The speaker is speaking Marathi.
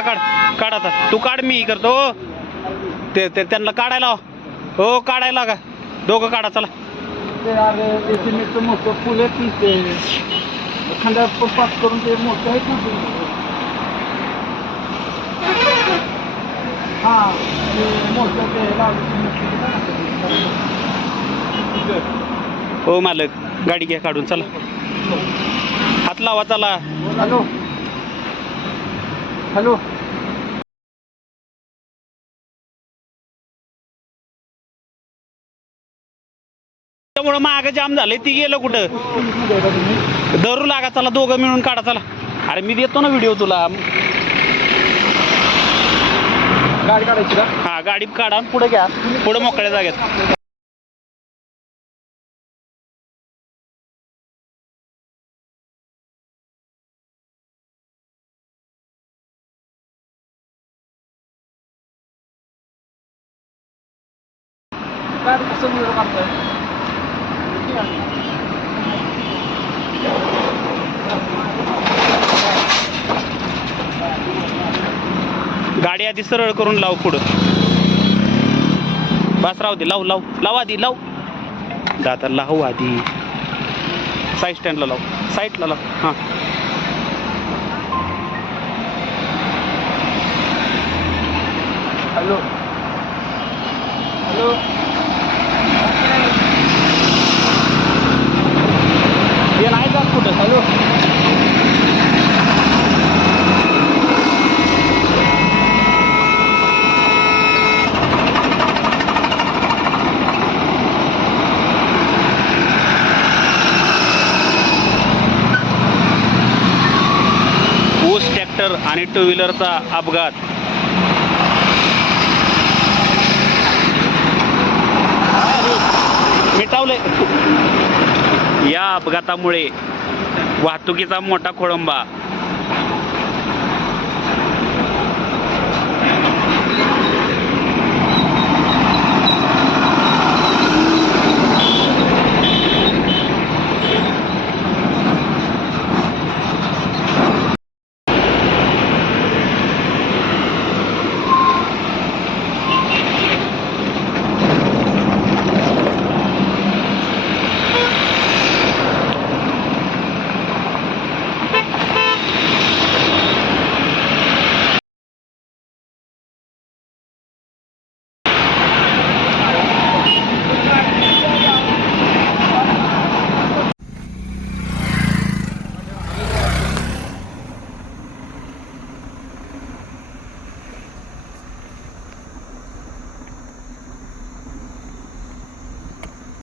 आता काढ काढ आता. तू काढ मी करतो. ते त्यांना काढायला. हो काढायला का दोघं काढा चला. मोठं फुलं एखाद्या पास करून ते मोठं ना. हा ते मोठं ते लावलं? हो मालक. गाडी घ्या काढून चला. हात लावा चला. हॅलो. हॅलो. त्यामुळं माग जाम झालंय ती गेलं कुठं? दरू लागा चला दोघं मिळून काढा चला. अरे मी देतो ना व्हिडिओ तुला. गाडी काढायची का? हा गाडी काढा पुढे घ्या. पुढे मोकळ्या जागेत. गाडी कसं काढताय गाडी आधी सरळ करून लाव पुढं. बस राहू दे लाव लाव लाव आधी लाव. दादा लाव आधी. साईड स्टँडला लाव. साईडला लाव. हां. हॅलो हॅलो हे नाही जात कुठं हॅलो ऊस आणि टू व्हीलरचा अपघात. या अपघातामुळे वाहतुकीचा मोठा खोळंबा